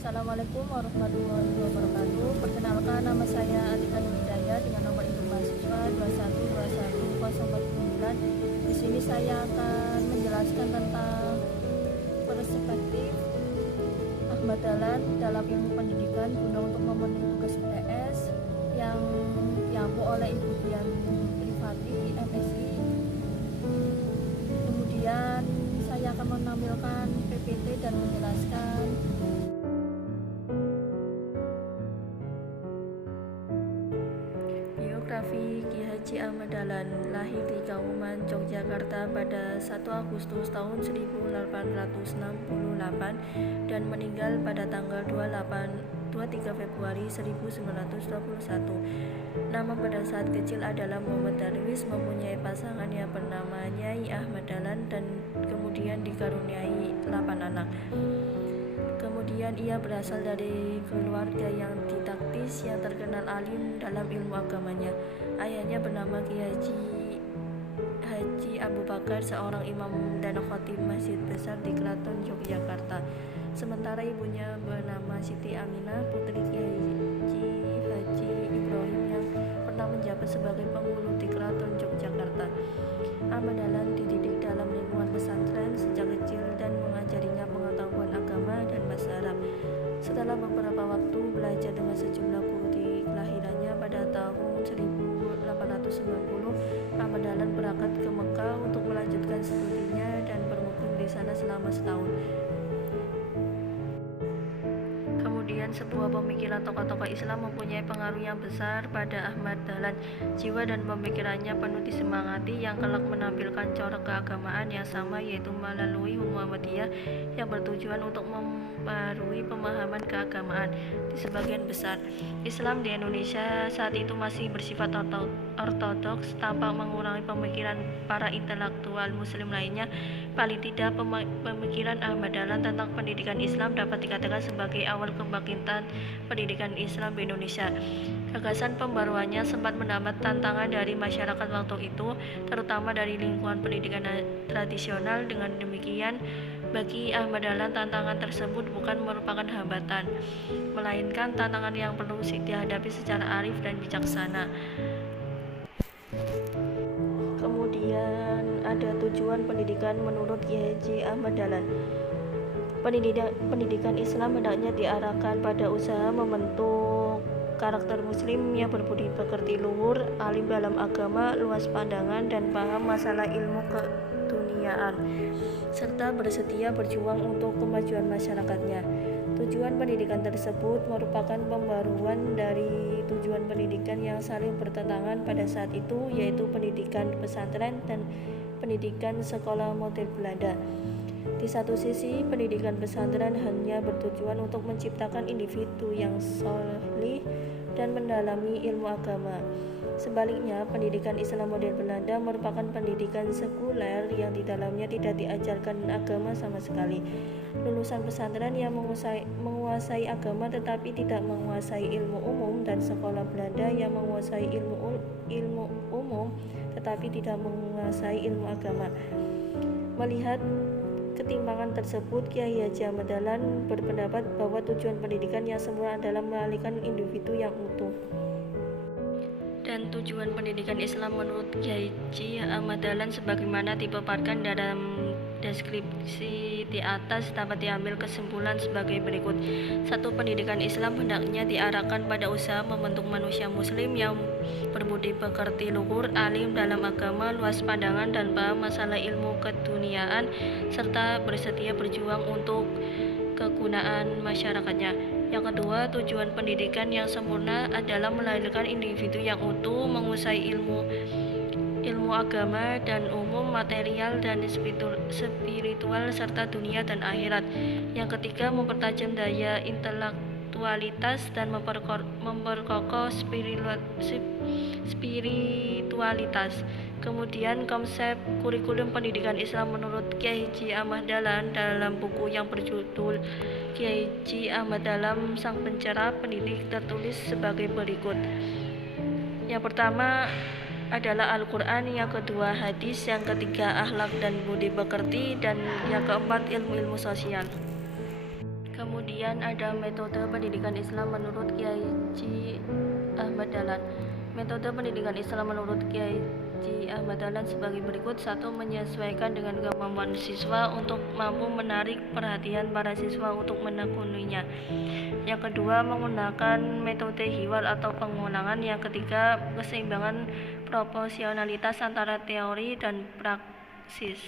Assalamualaikum warahmatullahi wabarakatuh. Perkenalkan, nama saya Atika Nurhidayah dengan nomor induk mahasiswa 2121049. Di sini saya akan menjelaskan tentang perspektif Ahmad Dahlan dalam ilmu pendidikan guna untuk memenuhi tugas IPS yang diampu oleh Ibu Dian Trifati, MSI. Kemudian saya akan menampilkan PPT dan menjelaskan. Biografi Ki Haji Ahmad Dahlan, lahir di Kauman, Yogyakarta pada 1 Agustus tahun 1868 dan meninggal pada tanggal 23 Februari 1921. Nama pada saat kecil adalah Muhammad Darwis, mempunyai pasangan yang bernama Nyai Ahmad Dahlan dan kemudian dikaruniai 8 anak. Kemudian ia berasal dari keluarga yang didaktis yang terkenal alim dalam ilmu agamanya. Ayahnya bernama Ki Haji Abu Bakar, seorang imam dan khatib masjid besar di Keraton Yogyakarta. Sementara ibunya bernama Siti Aminah, putri Ki Haji Ibrahim yang pernah menjabat sebagai penghulu di Keraton Yogyakarta. Ahmad Dahlan dididik dalam lingkungan pesantren sejak kecil dan mengajarinya pengetahuan agama dan bahasa Arab. Setelah beberapa waktu belajar dengan sejumlah guru di kelahirannya pada tahun 1890, Ahmad Dahlan berangkat ke Mekah untuk melanjutkan studinya dan bermukim di sana selama setahun. Kemudian sebuah pemikiran tokoh-tokoh Islam mempunyai pengaruh yang besar pada Ahmad Dahlan. Jiwa dan pemikirannya penuh disemangati yang kelak menampilkan corak keagamaan yang sama, yaitu melalui Muhammadiyah yang bertujuan untuk membarui pemahaman keagamaan. Di sebagian besar Islam di Indonesia saat itu masih bersifat ortodoks tanpa mengurangi pemikiran para intelektual muslim lainnya. Paling tidak pemikiran Ahmad Dahlan tentang pendidikan Islam dapat dikatakan sebagai awal kebangkitan pendidikan Islam di Indonesia. Gagasan pembaruannya sempat mendapat tantangan dari masyarakat waktu itu, terutama dari lingkungan pendidikan tradisional. Dengan demikian, bagi Ahmad Dahlan tantangan tersebut bukan merupakan hambatan, melainkan tantangan yang perlu dihadapi secara arif dan bijaksana. Kemudian ada tujuan pendidikan menurut Ki Haji Ahmad Dahlan. Pendidikan Islam hendaknya diarahkan pada usaha membentuk karakter muslim yang berbudi pekerti luhur, alim dalam agama, luas pandangan dan paham masalah ilmu keduniaan, serta bersedia berjuang untuk kemajuan masyarakatnya. Tujuan pendidikan tersebut merupakan pembaruan dari tujuan pendidikan yang saling bertentangan pada saat itu, yaitu pendidikan pesantren dan pendidikan sekolah model Belanda. Di satu sisi, pendidikan pesantren hanya bertujuan untuk menciptakan individu yang solih dan mendalami ilmu agama. Sebaliknya, pendidikan Islam model Belanda merupakan pendidikan sekuler yang di dalamnya tidak diajarkan agama sama sekali. Lulusan pesantren yang menguasai agama tetapi tidak menguasai ilmu umum, dan sekolah Belanda yang menguasai ilmu umum tetapi tidak menguasai ilmu agama. Melihat ketimpangan tersebut, Kiai Haji Ahmad Dahlan berpendapat bahwa tujuan pendidikan yang sempurna adalah melahirkan individu yang utuh. Dan tujuan pendidikan Islam menurut Kiai Haji Ahmad Dahlan sebagaimana dipaparkan dalam deskripsi di atas dapat diambil kesimpulan sebagai berikut. 1. Pendidikan Islam hendaknya diarahkan pada usaha membentuk manusia muslim yang berbudi pekerti luhur, alim dalam agama, luas pandangan dan paham masalah ilmu keduniaan, serta bersedia berjuang untuk kegunaan masyarakatnya. Yang kedua, tujuan pendidikan yang sempurna adalah melahirkan individu yang utuh, menguasai ilmu agama dan umum, material dan spiritual, serta dunia dan akhirat. Yang ketiga, mempertajam daya intelektualitas dan memperkokoh spiritualitas. Kemudian konsep kurikulum pendidikan Islam menurut Kiai Haji Ahmad Dahlan dalam buku yang berjudul Kiai Haji Ahmad Dahlan Sang Pencerah Pendidik tertulis sebagai berikut. Yang pertama adalah Al-Quran, yang kedua hadis, yang ketiga akhlak dan budi pekerti, dan yang keempat ilmu-ilmu sosial. Kemudian Kemudian ada metode pendidikan Islam menurut Kiai Haji Ahmad Dahlan. Metode pendidikan Islam menurut Kiai Haji Ahmad Dahlan sebagai berikut. 1. Menyesuaikan dengan kemampuan siswa untuk mampu menarik perhatian para siswa untuk menekuninya. Yang kedua, menggunakan metode hiwar atau pengulangan. Yang ketiga, keseimbangan proporsionalitas antara teori dan praksis.